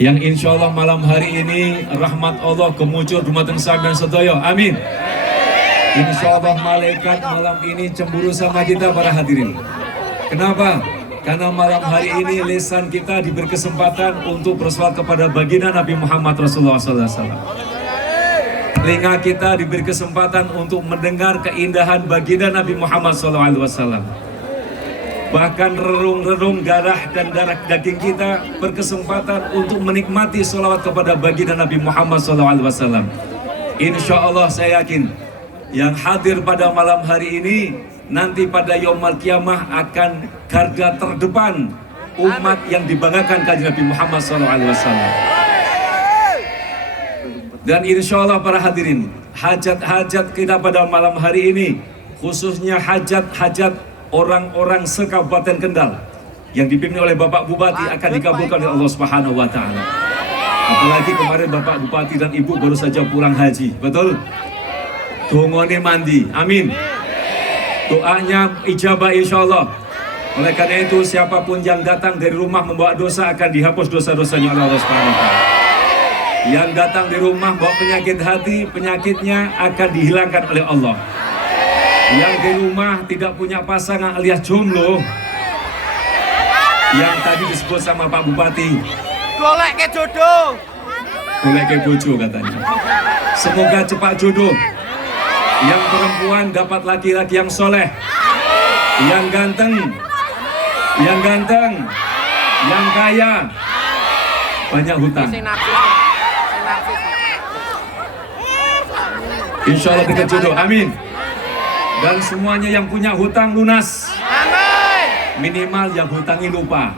yang insya Allah malam hari ini rahmat Allah kemuncul dumateng sampeyan sedaya. Amin. Insya Allah malaikat malam ini cemburu sama kita para hadirin. Kenapa? Karena malam hari ini lisan kita diberi kesempatan untuk bersolawat kepada baginda Nabi Muhammad Rasulullah SAW. Telinga kita diberi kesempatan untuk mendengar keindahan baginda Nabi Muhammad SAW. Bahkan relung-relung darah dan darah daging kita berkesempatan untuk menikmati sholawat kepada baginda Nabi Muhammad SAW. Insya Allah saya yakin yang hadir pada malam hari ini nanti pada yaumul kiamah akan garda terdepan umat yang dibanggakan kanjeng Nabi Muhammad SAW. Dan insya Allah para hadirin, hajat-hajat kita pada malam hari ini, khususnya hajat-hajat orang-orang se-Kabupaten Kendal yang dipimpin oleh Bapak Bupati akan dikabulkan oleh Allah Subhanahu wa Ta'ala. Apalagi kemarin Bapak Bupati dan Ibu baru saja pulang haji, betul? Dongone mandi, amin. Doanya ijabah insya Allah. Oleh karena itu siapapun yang datang dari rumah membawa dosa akan dihapus dosa-dosanya oleh Allah Subhanahu wa Ta'ala. Yang datang di rumah bawa penyakit hati, penyakitnya akan dihilangkan oleh Allah. Yang di rumah tidak punya pasangan alias jomblo, yang tadi disebut sama Pak Bupati, golek ke jodoh, golek ke bojo katanya. Semoga cepat jodoh. Yang perempuan dapat laki-laki yang soleh, yang ganteng, yang kaya, banyak hutang. Insya Allah kita jodoh, amin. Dan semuanya yang punya hutang lunas. amin. Minimal yang hutangi lupa.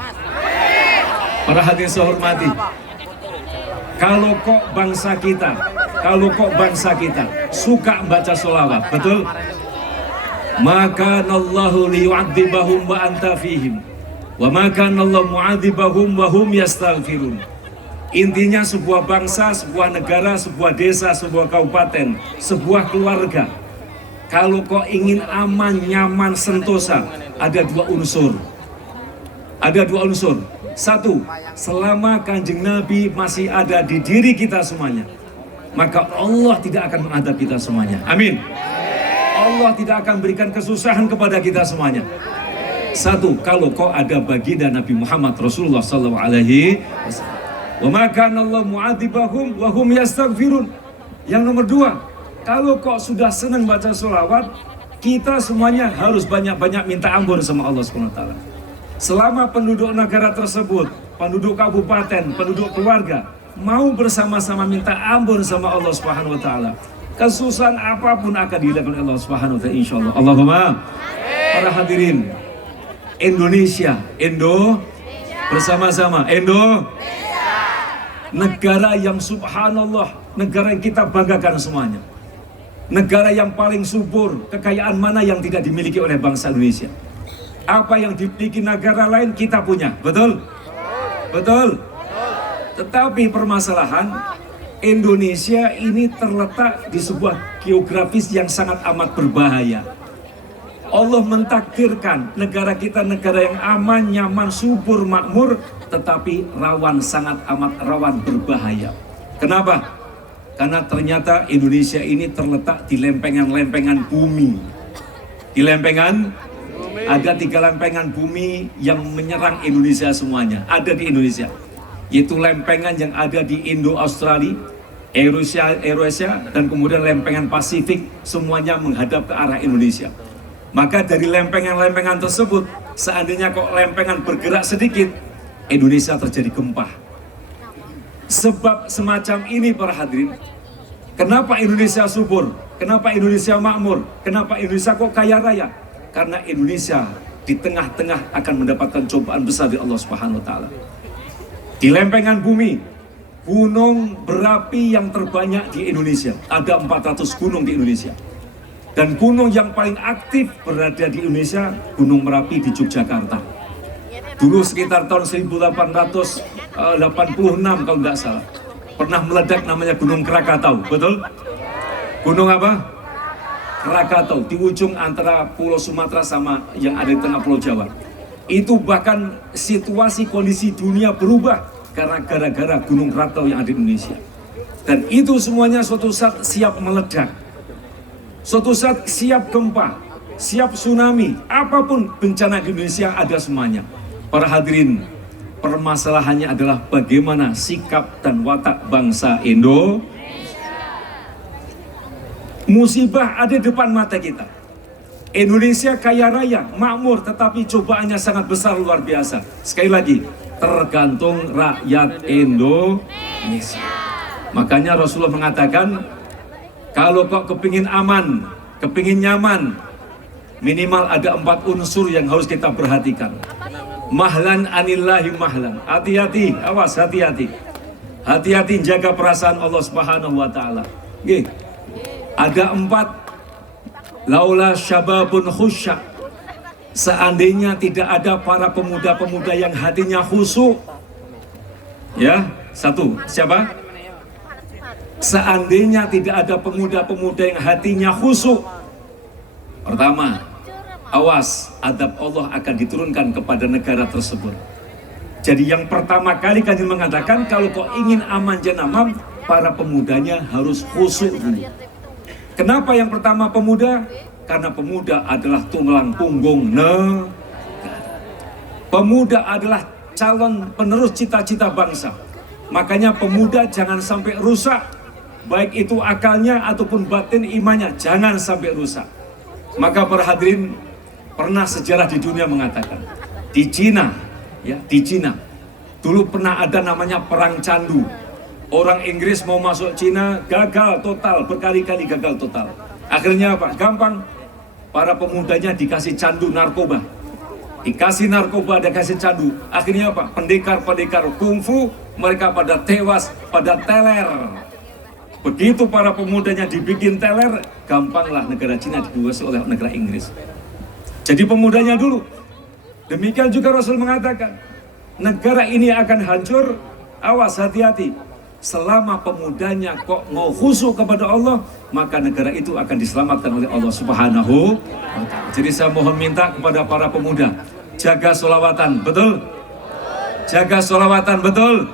Para hadirin saya hormati, kalau kok bangsa kita suka baca sholawat, betul? Maka Allahu liyu'adzibahum wa anta fihim, wa maka Allah mu'adzibahum wa hum yastaghfirun. Intinya sebuah bangsa, sebuah negara, sebuah desa, sebuah kabupaten, sebuah keluarga, kalau kok ingin aman, nyaman, sentosa, ada dua unsur. Satu, selama kanjeng Nabi masih ada di diri kita semuanya, maka Allah tidak akan mengadab kita semuanya. Amin. Allah tidak akan berikan kesusahan kepada kita semuanya. Satu, kalau kok ada baginda Nabi Muhammad Rasulullah SAW. Wa maka Allah mu'adzibahum wa hum yastaghfirun. Yang nomor dua, kalau kok sudah senang baca sholawat, kita semuanya harus banyak-banyak minta ampun sama Allah SWT. Selama penduduk negara tersebut, penduduk kabupaten, penduduk keluarga, mau bersama-sama minta ampun sama Allah SWT, kesusahan apapun akan dihilangkan oleh Allah SWT, insya Allah. Allahumma. Para hadirin, Indonesia, bersama-sama, negara yang subhanallah, negara yang kita banggakan semuanya. Negara yang paling subur, kekayaan mana yang tidak dimiliki oleh bangsa Indonesia? Apa yang dimiliki negara lain kita punya, betul? Betul. Tetapi permasalahan, Indonesia ini terletak di sebuah geografis yang sangat amat berbahaya. Allah mentakdirkan negara kita negara yang aman, nyaman, subur, makmur, tetapi sangat amat rawan berbahaya. Kenapa? Karena ternyata Indonesia ini terletak di lempengan-lempengan bumi. Di lempengan, ada 3 lempengan bumi yang menyerang Indonesia semuanya. Ada di Indonesia. Yaitu lempengan yang ada di Indo-Australia, Eurasia, dan kemudian lempengan Pasifik, semuanya menghadap ke arah Indonesia. Maka dari lempengan-lempengan tersebut, seandainya kok lempengan bergerak sedikit, Indonesia terjadi gempa. Sebab semacam ini para hadirin, kenapa Indonesia subur, kenapa Indonesia makmur, kenapa Indonesia kok kaya raya? Karena Indonesia di tengah-tengah akan mendapatkan cobaan besar dari Allah Subhanahu wa Ta'ala. Di lempengan bumi, gunung berapi yang terbanyak di Indonesia, ada 400 gunung di Indonesia. Dan gunung yang paling aktif berada di Indonesia, Gunung Merapi di Yogyakarta. Dulu sekitar tahun 1886 kalau tidak salah, pernah meledak namanya Gunung Krakatau, betul? Gunung apa? Krakatau, di ujung antara Pulau Sumatera sama yang ada di tengah Pulau Jawa. Itu bahkan situasi kondisi dunia berubah karena gara-gara gunung Krakatau yang ada di Indonesia. Dan itu semuanya suatu saat siap meledak. Suatu saat siap gempa, siap tsunami, apapun bencana di Indonesia ada semuanya. Para hadirin, permasalahannya adalah bagaimana sikap dan watak bangsa Indonesia. Musibah ada di depan mata kita. Indonesia kaya raya, makmur, tetapi cobaannya sangat besar, luar biasa. Sekali lagi, tergantung rakyat Indonesia. Makanya Rasulullah mengatakan, kalau kok kepingin aman, kepingin nyaman, minimal ada 4 unsur yang harus kita perhatikan. Mahlan anillahi mahlan. Hati-hati, awas, hati-hati. Hati-hati jaga perasaan Allah Subhanahu wa taala. Ada 4. Laula syababun khusya. Seandainya tidak ada para pemuda-pemuda yang hatinya khusyuk. Ya, 1. Siapa? Seandainya tidak ada pemuda-pemuda yang hatinya khusyuk. Pertama, awas, adab Allah akan diturunkan kepada negara tersebut. Jadi yang pertama kali Kanjeng mengatakan, kalau kau ingin aman janamam, para pemudanya harus khusyuk dulu. Kenapa yang pertama pemuda? Karena pemuda adalah tulang punggung negara. Pemuda adalah calon penerus cita-cita bangsa. Makanya pemuda jangan sampai rusak, baik itu akalnya ataupun batin imannya, jangan sampai rusak. Maka para hadirin, pernah sejarah di dunia mengatakan, di Cina, ya di Cina, dulu pernah ada namanya perang candu. Orang Inggris mau masuk Cina, gagal total, berkali-kali gagal total. Akhirnya apa? Gampang, para pemudanya dikasih candu narkoba. Dikasih narkoba, dikasih candu. Akhirnya apa? Pendekar-pendekar kungfu, mereka pada tewas, pada teler. Begitu para pemudanya dibikin teler, gampanglah negara Cina dikuasai oleh negara Inggris. Jadi pemudanya dulu. Demikian juga Rasul mengatakan, negara ini akan hancur, awas, hati-hati. Selama pemudanya kok mau khusyuk kepada Allah, maka negara itu akan diselamatkan oleh Allah Subhanahu wa ta'ala. Jadi saya mohon minta kepada para pemuda, jaga sholawatan, betul? Jaga sholawatan, betul?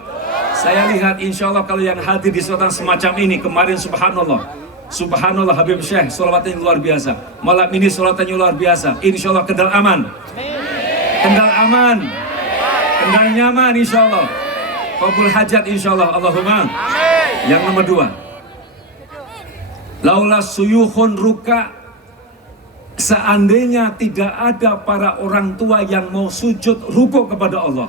Saya lihat insya Allah kalau yang hadir di sholawatan semacam ini, kemarin Subhanallah Habib Syekh, sholawatnya luar biasa. Malam ini sholawatnya luar biasa. Insya Allah Kendal aman. Kendal aman. Kendal nyaman insya Allah. Qabul hajat insyaallah, Allahumma. Amin. Yang nomor 2. Laula suyukhun ruka. Seandainya tidak ada para orang tua yang mau sujud rukuk kepada Allah.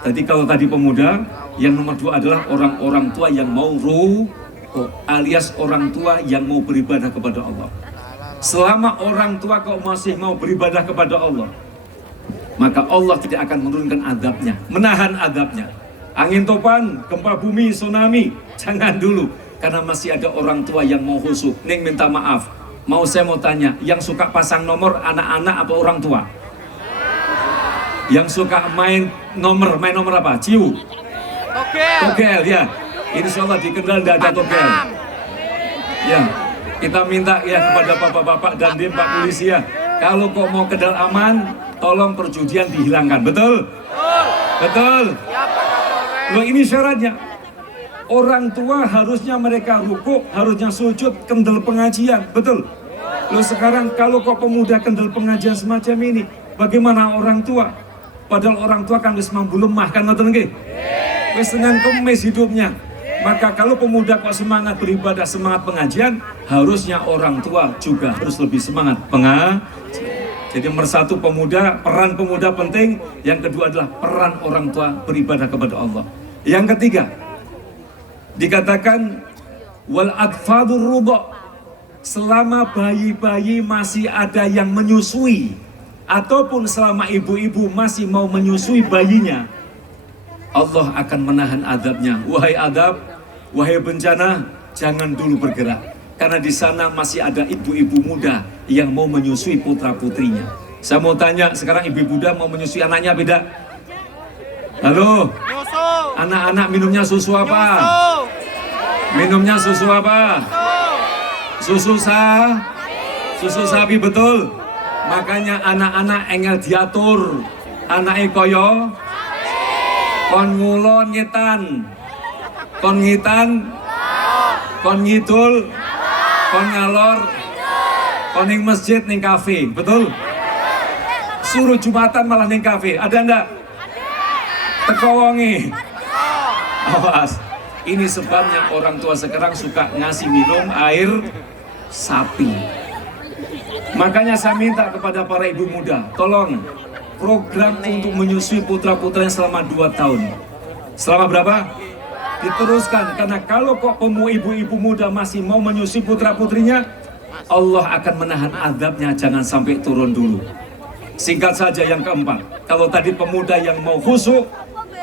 Tadi kalau tadi pemuda, yang nomor 2 adalah orang-orang tua yang mau rukuk, alias orang tua yang mau beribadah kepada Allah. Selama orang tua kau masih mau beribadah kepada Allah, maka Allah tidak akan menurunkan adabnya, menahan adabnya. Angin topan, gempa bumi, tsunami, jangan dulu. Karena masih ada orang tua yang mau khusyuk. Ning minta maaf, saya mau tanya, yang suka pasang nomor anak-anak apa orang tua? Yang suka main nomor apa? Ciu? Togel, ya. Insya Allah di Kendal tidak ada togel. Ya, kita minta ya kepada bapak-bapak dan tim Pak Polisi ya. Kalau kok mau Kendal aman, tolong perjudian dihilangkan, betul? Betul? Loh ini syaratnya, orang tua harusnya mereka rukuk, harusnya sujud, kendel pengajian, betul? Loh sekarang kalau kok pemuda kendel pengajian semacam ini, bagaimana orang tua? Padahal orang tua kan wis mampu lemah, kan ngoten nggih? Wis dengan kemis hidupnya. Maka kalau pemuda kok semangat beribadah, semangat pengajian, harusnya orang tua juga harus lebih semangat pengajian. Jadi nomor 1 pemuda, peran pemuda penting. Yang kedua adalah peran orang tua beribadah kepada Allah. Yang ketiga, dikatakan wal atfadur ruba. Selama bayi-bayi masih ada yang menyusui, ataupun selama ibu-ibu masih mau menyusui bayinya, Allah akan menahan adabnya. Wahai adab, wahai bencana, jangan dulu bergerak. Karena di sana masih ada ibu-ibu muda yang mau menyusui putra-putrinya. Saya mau tanya, sekarang ibu muda mau menyusui anaknya beda? Halo? Anak-anak minumnya susu apa? Minumnya susu apa? Susu sapi, betul? Makanya anak-anak engel diatur. Anaknya koyo Kon ngulon nyetan. Kon ngitan. Kon ngidul. Kon ngalor. Kon ning masjid ning kafe, betul? Suruh Jumatan malah ning kafe, ada ndak? Teko wonge. Awas. Ini sebabnya orang tua sekarang suka ngasih minum air sapi. Makanya saya minta kepada para ibu muda, tolong program untuk menyusui putra-putranya selama 2 tahun. Selama berapa? Diteruskan, karena kalau kok ibu-ibu muda masih mau menyusui putra-putrinya, Allah akan menahan azabnya, jangan sampai turun dulu. Singkat saja yang keempat, kalau tadi pemuda yang mau khusyuk,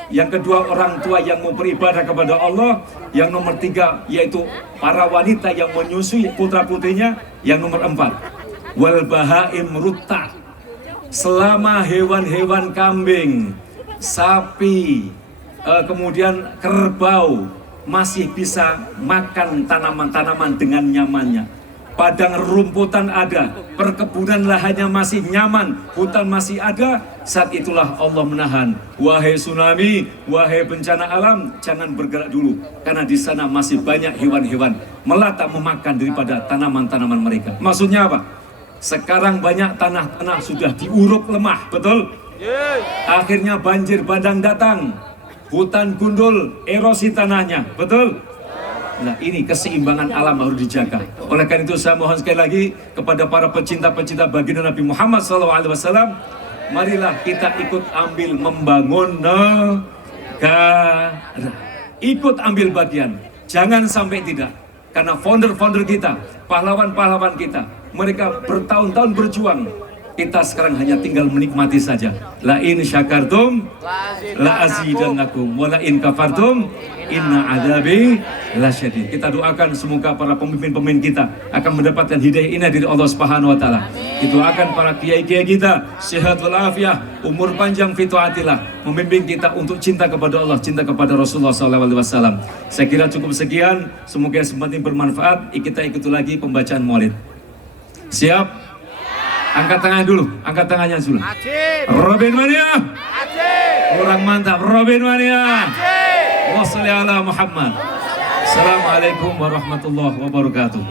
yang kedua orang tua yang mau beribadah kepada Allah, yang nomor 3 yaitu para wanita yang menyusui putra-putrinya, yang nomor 4 wal bahaim rutta, selama hewan-hewan kambing, sapi, kemudian kerbau masih bisa makan tanaman-tanaman dengan nyamannya. Padang rumputan ada, perkebunan lahannya masih nyaman, hutan masih ada. Saat itulah Allah menahan, wahai tsunami, wahai bencana alam, jangan bergerak dulu, karena di sana masih banyak hewan-hewan melata memakan daripada tanaman-tanaman mereka. Maksudnya apa? Sekarang banyak tanah-tanah sudah diuruk lemah, betul? Akhirnya banjir bandang datang, hutan gundul, erosi tanahnya, betul? Nah, ini keseimbangan alam harus dijaga. Oleh karena itu saya mohon sekali lagi kepada para pecinta-pecinta baginda Nabi Muhammad SAW, marilah kita ikut ambil membangun negara. Ikut ambil bagian, jangan sampai tidak. Karena founder-founder kita, pahlawan-pahlawan kita, mereka bertahun-tahun berjuang. Kita sekarang hanya tinggal menikmati saja. La in syakartum la azidannakum wa la in kafartum inna adzabi lasyadid. Kita doakan semoga para pemimpin-pemimpin kita akan mendapatkan hidayah ini dari Allah Subhanahu wa taala. Doakan para kiai-kiai kita sehat walafiat, umur panjang fi taatillah, membimbing kita untuk cinta kepada Allah, cinta kepada Rasulullah SAW. Saya kira cukup sekian, semoga semakin bermanfaat. Kita ikuti lagi pembacaan maulid. Siap? Angkat tangan dulu, angkat tangannya dulu. Robin Mania. Kurang mantap, Robin Mania. Wassallallahu ala Muhammad. Assalamualaikum warahmatullahi wabarakatuh.